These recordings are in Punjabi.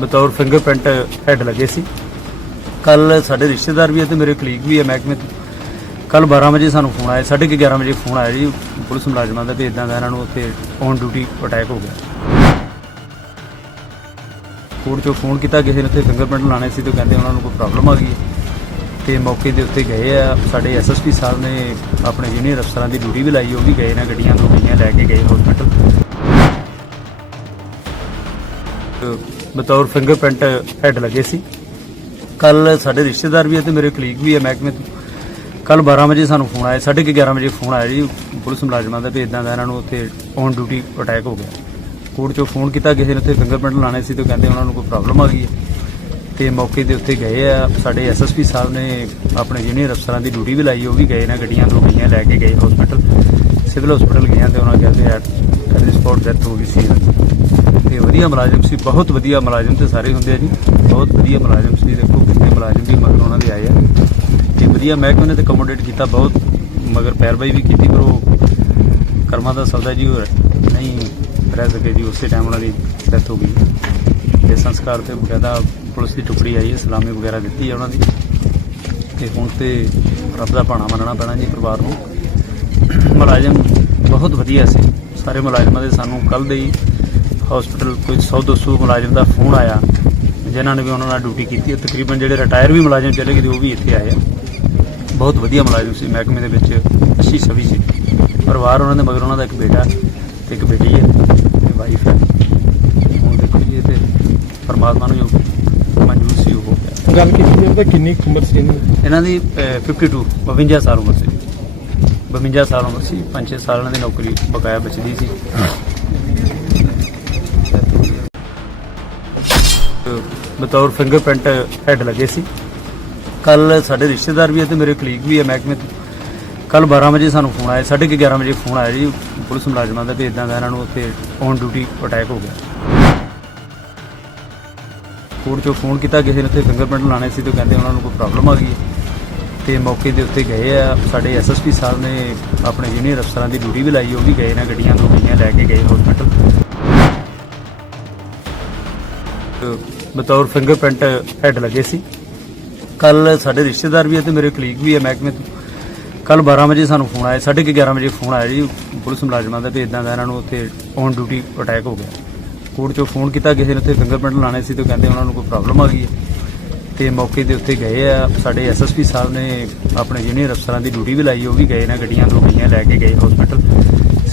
ਬਤੌਰ ਫਿੰਗਰਪ੍ਰਿੰਟ ਹੈਡ ਲੱਗੇ ਸੀ। ਕੱਲ ਸਾਡੇ ਰਿਸ਼ਤੇਦਾਰ ਵੀ ਹੈ ਤੇ ਮੇਰੇ ਕਲੀਗ ਵੀ ਹੈ ਮਹਿਕਮੇ ਤੋਂ। ਕੱਲ 12 ਵਜੇ ਸਾਨੂੰ ਫੋਨ ਆਇਆ 11:30 ਵਜੇ ਫੋਨ ਆਇਆ ਜੀ, ਪੁਲਿਸ ਮੁਲਾਜ਼ਮਾਂ ਦਾ ਕਿ ਇਦਾਂ ਦਾ ਇਹਨਾਂ ਨੂੰ ਉੱਥੇ ਔਨ ਡਿਊਟੀ ਅਟੈਕ ਹੋ ਗਿਆ। ਕੋਰਟ ਚੋਂ ਫੋਨ ਕੀਤਾ, ਕਿਸੇ ਨੇ ਉੱਥੇ ਫਿੰਗਰਪ੍ਰਿੰਟ ਲਾਣੇ ਸੀ ਤੇ ਕਹਿੰਦੇ ਉਹਨਾਂ ਨੂੰ ਕੋਈ ਪ੍ਰੋਬਲਮ ਆ ਗਈ ਹੈ। ਤੇ ਮੌਕੇ ਦੇ ਉੱਤੇ ਗਏ ਆ, ਸਾਡੇ ਐਸਐਸਪੀ ਸਾਹਿਬ ਨੇ ਆਪਣੇ ਜੂਨੀਅਰ ਅਫਸਰਾਂ ਦੀ ਡਿਊਟੀ ਵੀ ਲਾਈ ਉਹ ਵੀ ਗਏ ਨੇ ਗੱਡੀਆਂ ਤੋਂ, ਗੱਡੀਆਂ ਲੈ ਕੇ ਗਏ ਹਸਪੀਟਲ ਬਤੌਰ ਫਿੰਗਰਪ੍ਰਿੰਟ ਹੈਡ ਲੱਗੇ ਸੀ। ਕੱਲ ਸਾਡੇ ਰਿਸ਼ਤੇਦਾਰ ਵੀ ਹੈ ਤੇ ਮੇਰੇ ਕਲੀਗ ਵੀ ਹੈ ਮਹਿਕਮੇ ਤੋਂ। ਕੱਲ 12 ਵਜੇ ਸਾਨੂੰ ਫੋਨ ਆਇਆ 11:30 ਵਜੇ ਫੋਨ ਆਇਆ ਜੀ, ਪੁਲਿਸ ਮੁਲਾਜ਼ਮਾਂ ਦਾ ਵੀ ਇਦਾਂ ਦਾ ਇਹਨਾਂ ਨੂੰ ਉੱਥੇ ਔਨ ਡਿਊਟੀ ਅਟੈਕ ਹੋ ਗਿਆ। ਕੋਰਟ ਚੋਂ ਫੋਨ ਕੀਤਾ, ਕਿਸੇ ਨੇ ਉੱਥੇ ਫਿੰਗਰਪ੍ਰਿੰਟ ਲਾਣੇ ਸੀ ਤੇ ਕਹਿੰਦੇ ਉਹਨਾਂ ਨੂੰ ਕੋਈ ਪ੍ਰੋਬਲਮ ਆ ਗਈ ਹੈ। ਤੇ ਮੌਕੇ ਦੇ ਉੱਤੇ ਗਏ ਆ, ਸਾਡੇ ਐਸਐਸਪੀ ਸਾਹਿਬ ਨੇ ਆਪਣੇ ਜੂਨੀਅਰ ਅਫਸਰਾਂ ਦੀ ਡਿਊਟੀ ਵੀ ਲਾਈ, ਉਹ ਵੀ ਗਏ ਨੇ ਗੱਡੀਆਂ ਤੋਂ ਗੱਡੀਆਂ ਲੈ ਕੇ ਗਏ ਹਸਪੀਟਲ ਸਿਵਲ ਹਸਪੀਟਲ ਗਏ ਆ ਤੇ ਉਹਨਾਂ ਕਹਿੰਦੇ at at the spot death ਹੋ ਗਈ ਸੀ। ਤੇ ਵਧੀਆ ਮੁਲਾਜ਼ਮ ਸੀ, ਬਹੁਤ ਵਧੀਆ ਮੁਲਾਜ਼ਮ ਤੇ ਸਾਰੇ ਹੁੰਦੇ ਆ ਜੀ। ਬਹੁਤ ਵਧੀਆ ਮੁਲਾਜ਼ਮ ਸੀ, ਦੇਖੋ ਕਿੰਨੇ ਮੁਲਾਜ਼ਮ ਵੀ ਮਗਰ ਉਹਨਾਂ ਦੇ ਆਏ ਆ। ਤੇ ਵਧੀਆ ਮਹਿਕਮੇ ਨੇ ਤੇ ਕਮੋਡੇਟ ਕੀਤਾ ਬਹੁਤ, ਮਗਰ ਪੈਰਵਾਈ ਵੀ ਕੀਤੀ, ਪਰ ਉਹ ਕਰਮਾਂ ਦਾ ਸੌਦਾ ਜੀ, ਉਹ ਨਹੀਂ ਰਹਿ ਸਕੇ ਜੀ, ਉਸੇ ਟਾਈਮ ਉਹਨਾਂ ਦੀ ਡੈਥ ਹੋ ਗਈ। ਤੇ ਸੰਸਕਾਰ ਤੇ ਬਕਾਇਦਾ ਪੁਲਿਸ ਦੀ ਟੁਕੜੀ ਆਈ ਹੈ, ਸਲਾਮੀ ਵਗੈਰਾ ਦਿੱਤੀ ਹੈ ਉਹਨਾਂ ਦੀ। ਤੇ ਹੁਣ ਤੇ ਰੱਬ ਦਾ ਭਾਣਾ ਮੰਨਣਾ ਪੈਣਾ ਜੀ ਪਰਿਵਾਰ ਨੂੰ। ਮੁਲਾਜ਼ਮ ਬਹੁਤ ਵਧੀਆ ਸੀ, ਸਾਰੇ ਮੁਲਾਜ਼ਮਾਂ ਦੇ ਸਾਨੂੰ ਕੱਲ ਦੇ ਹੀ ਹਸਪੀਟਲ ਕੋਈ 100 200 ਮੁਲਾਜ਼ਮ ਦਾ ਫੋਨ ਆਇਆ। ਜਿਨ੍ਹਾਂ ਨੇ ਵੀ ਉਹਨਾਂ ਨਾਲ ਡਿਊਟੀ ਕੀਤੀ ਤਕਰੀਬਨ ਜਿਹੜੇ ਰਿਟਾਇਰ ਵੀ ਮੁਲਾਜ਼ਮ ਚਲੇ ਗਏ ਉਹ ਵੀ ਇੱਥੇ ਆਏ ਬਹੁਤ ਵਧੀਆ ਮੁਲਾਜ਼ਮ ਸੀ। ਮਹਿਕਮੇ ਦੇ ਵਿੱਚ ਅੱਛੀ ਛਵੀ ਸੀ। ਪਰਿਵਾਰ ਉਹਨਾਂ ਦੇ ਮਗਰ ਉਹਨਾਂ ਦਾ ਇੱਕ ਬੇਟਾ ਤੇ ਇੱਕ ਬੇਟੀ ਹੈ ਤੇ ਵਾਈਫ ਹੈ। ਹੁਣ ਦੇਖੋ ਜੀ ਇਹ ਤੇ ਪਰਮਾਤਮਾ ਨੂੰ ਜੋ ਮਨਜ਼ੂਰ ਸੀ ਉਹ। ਗੱਲ ਕੀਤੀ ਜਾਵੇ ਤਾਂ ਕਿੰਨੀ ਉਮਰ ਸੀ ਇਹਨਾਂ ਦੀ? ਇਹਨਾਂ ਦੀ ਅਹ, 52 52 ਸਾਲ ਉਮਰ ਸੀ। 52 ਸਾਲ ਉਮਰ ਸੀ। 5-6 ਸਾਲ ਇਹਨਾਂ ਦੀ ਨੌਕਰੀ ਬਕਾਇਆ ਬਚਦੀ ਸੀ। ਬਤੌਰ ਫਿੰਗਰਪ੍ਰਿੰਟ ਹੈਡ ਲੱਗੇ ਸੀ। ਕੱਲ ਸਾਡੇ ਰਿਸ਼ਤੇਦਾਰ ਵੀ ਹੈ ਤੇ ਮੇਰੇ ਕਲੀਗ ਵੀ ਹੈ ਮਹਿਕਮੇ ਤੋਂ। ਕੱਲ 12 ਵਜੇ ਸਾਨੂੰ ਫੋਨ ਆਇਆ 11:30 ਵਜੇ ਫੋਨ ਆਇਆ ਜੀ। ਪੁਲਿਸ ਮੁਲਾਜ਼ਮਾਂ ਦਾ ਕਿ ਇਦਾਂ ਦਾ ਇਹਨਾਂ ਨੂੰ ਉੱਥੇ ਔਨ ਡਿਊਟੀ ਅਟੈਕ ਹੋ ਗਿਆ। ਕੋਰਟ ਚੋਂ ਫੋਨ ਕੀਤਾ, ਕਿਸੇ ਨੇ ਉੱਥੇ ਫਿੰਗਰਪ੍ਰਿੰਟ ਲਾਣੇ ਸੀ ਤੇ ਕਹਿੰਦੇ ਉਹਨਾਂ ਨੂੰ ਕੋਈ ਪ੍ਰੋਬਲਮ ਆ ਗਈ ਹੈ। ਤੇ ਮੌਕੇ ਦੇ ਉੱਤੇ ਗਏ ਆ, ਸਾਡੇ ਐਸਐਸਪੀ ਸਾਹਿਬ ਨੇ ਆਪਣੇ ਜੂਨੀਅਰ ਅਫਸਰਾਂ ਦੀ ਡਿਊਟੀ ਵੀ ਲਾਈ, ਉਹ ਵੀ ਗਏ ਨੇ ਗੱਡੀਆਂ ਤੋਂ, ਗੱਡੀਆਂ ਲੈ ਕੇ ਗਏ ਹਸਪੀਟਲ ਬਤੌਰ ਫਿੰਗਰਪ੍ਰਿੰਟ ਹੈਡ ਲੱਗੇ ਸੀ। ਕੱਲ ਸਾਡੇ ਰਿਸ਼ਤੇਦਾਰ ਵੀ ਹੈ ਤੇ ਮੇਰੇ ਕਲੀਗ ਵੀ ਹੈ ਮਹਿਕਮੇ ਤੋਂ। ਕੱਲ 12 ਵਜੇ ਸਾਨੂੰ ਫੋਨ ਆਇਆ 11:30 ਵਜੇ ਫੋਨ ਆਇਆ ਜੀ, ਪੁਲਿਸ ਮੁਲਾਜ਼ਮਾਂ ਦਾ ਵੀ ਇਦਾਂ ਦਾ ਇਹਨਾਂ ਨੂੰ ਉੱਥੇ ਔਨ ਡਿਊਟੀ ਅਟੈਕ ਹੋ ਗਿਆ। ਕੋਰਟ ਚੋਂ ਫੋਨ ਕੀਤਾ, ਕਿਸੇ ਨੇ ਉੱਥੇ ਫਿੰਗਰਪ੍ਰਿੰਟ ਲਾਣੇ ਸੀ ਤੇ ਕਹਿੰਦੇ ਉਹਨਾਂ ਨੂੰ ਕੋਈ ਪ੍ਰੋਬਲਮ ਆ ਗਈ ਹੈ। ਤੇ ਮੌਕੇ ਦੇ ਉੱਤੇ ਗਏ ਆ, ਸਾਡੇ ਐਸਐਸਪੀ ਸਾਹਿਬ ਨੇ ਆਪਣੇ ਜੂਨੀਅਰ ਅਫਸਰਾਂ ਦੀ ਡਿਊਟੀ ਵੀ ਲਾਈ, ਉਹ ਵੀ ਗਏ ਨੇ ਗੱਡੀਆਂ ਤੋਂ ਗੱਡੀਆਂ ਲੈ ਕੇ ਗਏ ਹਸਪੀਟਲ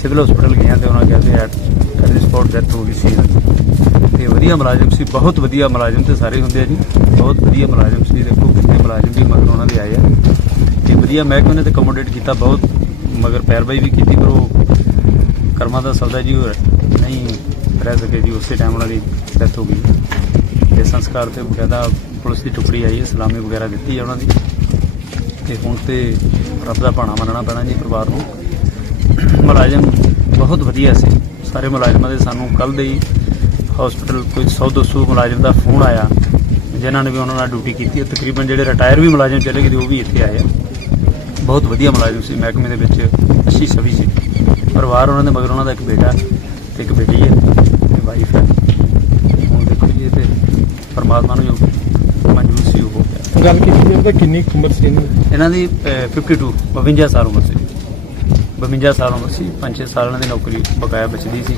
ਸਿਵਲ ਹਸਪੀਟਲ ਗਏ ਆ ਤੇ ਉਹਨਾਂ ਕਹਿੰਦੇ at at the spot death ਹੋ ਗਈ ਸੀ। ਤੇ ਵਧੀਆ ਮੁਲਾਜ਼ਮ ਸੀ, ਬਹੁਤ ਵਧੀਆ ਮੁਲਾਜ਼ਮ ਤੇ ਸਾਰੇ ਹੁੰਦੇ ਆ ਜੀ। ਬਹੁਤ ਵਧੀਆ ਮੁਲਾਜ਼ਮ ਸੀ, ਦੇਖੋ ਕਿੰਨੇ ਮੁਲਾਜ਼ਮ ਵੀ ਮਗਰ ਉਹਨਾਂ ਦੇ ਆਏ ਆ। ਤੇ ਵਧੀਆ ਮਹਿਕਮੇ ਨੇ ਤੇ ਕਮੋਡੇਟ ਕੀਤਾ ਬਹੁਤ, ਮਗਰ ਪੈਰਵਾਈ ਵੀ ਕੀਤੀ, ਪਰ ਉਹ ਕਰਮਾਂ ਦਾ ਸੌਦਾ ਜੀ ਉਹ ਨਹੀਂ ਰਹਿ ਸਕੇ ਜੀ, ਉਸੇ ਟਾਈਮ ਉਹਨਾਂ ਦੀ ਡੈਥ ਹੋ ਗਈ। ਤੇ ਸੰਸਕਾਰ ਤੇ ਬਕਾਇਦਾ ਪੁਲਿਸ ਦੀ ਟੁਕੜੀ ਆਈ ਹੈ, ਸਲਾਮੀ ਵਗੈਰਾ ਦਿੱਤੀ ਹੈ ਉਹਨਾਂ ਦੀ। ਤੇ ਹੁਣ ਤੇ ਰੱਬ ਦਾ ਭਾਣਾ ਮੰਨਣਾ ਪੈਣਾ ਜੀ ਪਰਿਵਾਰ ਨੂੰ। ਮੁਲਾਜ਼ਮ ਬਹੁਤ ਵਧੀਆ ਸੀ, ਸਾਰੇ ਮੁਲਾਜ਼ਮਾਂ ਦੇ ਸਾਨੂੰ ਕੱਲ ਦੇ ਹੀ ਹਸਪੀਟਲ ਕੋਈ 100 200 ਮੁਲਾਜ਼ਮ ਦਾ ਫੋਨ ਆਇਆ ਜਿਨ੍ਹਾਂ ਨੇ ਵੀ ਉਹਨਾਂ ਨਾਲ ਡਿਊਟੀ ਕੀਤੀ ਤਕਰੀਬਨ ਜਿਹੜੇ ਰਿਟਾਇਰ ਵੀ ਮੁਲਾਜ਼ਮ ਚਲੇ ਗਏ ਉਹ ਵੀ ਇੱਥੇ ਆਏ ਬਹੁਤ ਵਧੀਆ ਮੁਲਾਜ਼ਮ ਸੀ ਮਹਿਕਮੇ ਦੇ ਵਿੱਚ ਅੱਛੀ ਛਵੀ ਸੀ। ਪਰਿਵਾਰ ਉਹਨਾਂ ਦੇ ਮਗਰ ਉਹਨਾਂ ਦਾ ਇੱਕ ਬੇਟਾ ਤੇ ਇੱਕ ਬੇਟੀ ਹੈ ਤੇ ਵਾਈਫ ਹੈ। ਹੁਣ ਦੇਖੋ ਜੀ ਇਹ ਤੇ ਪਰਮਾਤਮਾ ਨੂੰ ਜੋ ਮਨਜ਼ੂਰ ਸੀ ਉਹ। ਹੋ ਗਿਆ ਗੱਲ ਕੀਤੀ ਜਾਵੇ ਤਾਂ ਕਿੰਨੀ ਉਮਰ ਸੀ ਇਹਨਾਂ ਦੀ? ਇਹਨਾਂ ਦੀ ਅਹ, 52 52 ਸਾਲ ਉਮਰ ਸੀ। 52 ਸਾਲ ਉਮਰ ਸੀ 5-6 ਸਾਲ ਇਹਨਾਂ ਦੀ ਨੌਕਰੀ ਬਕਾਇਆ ਬਚਦੀ ਸੀ।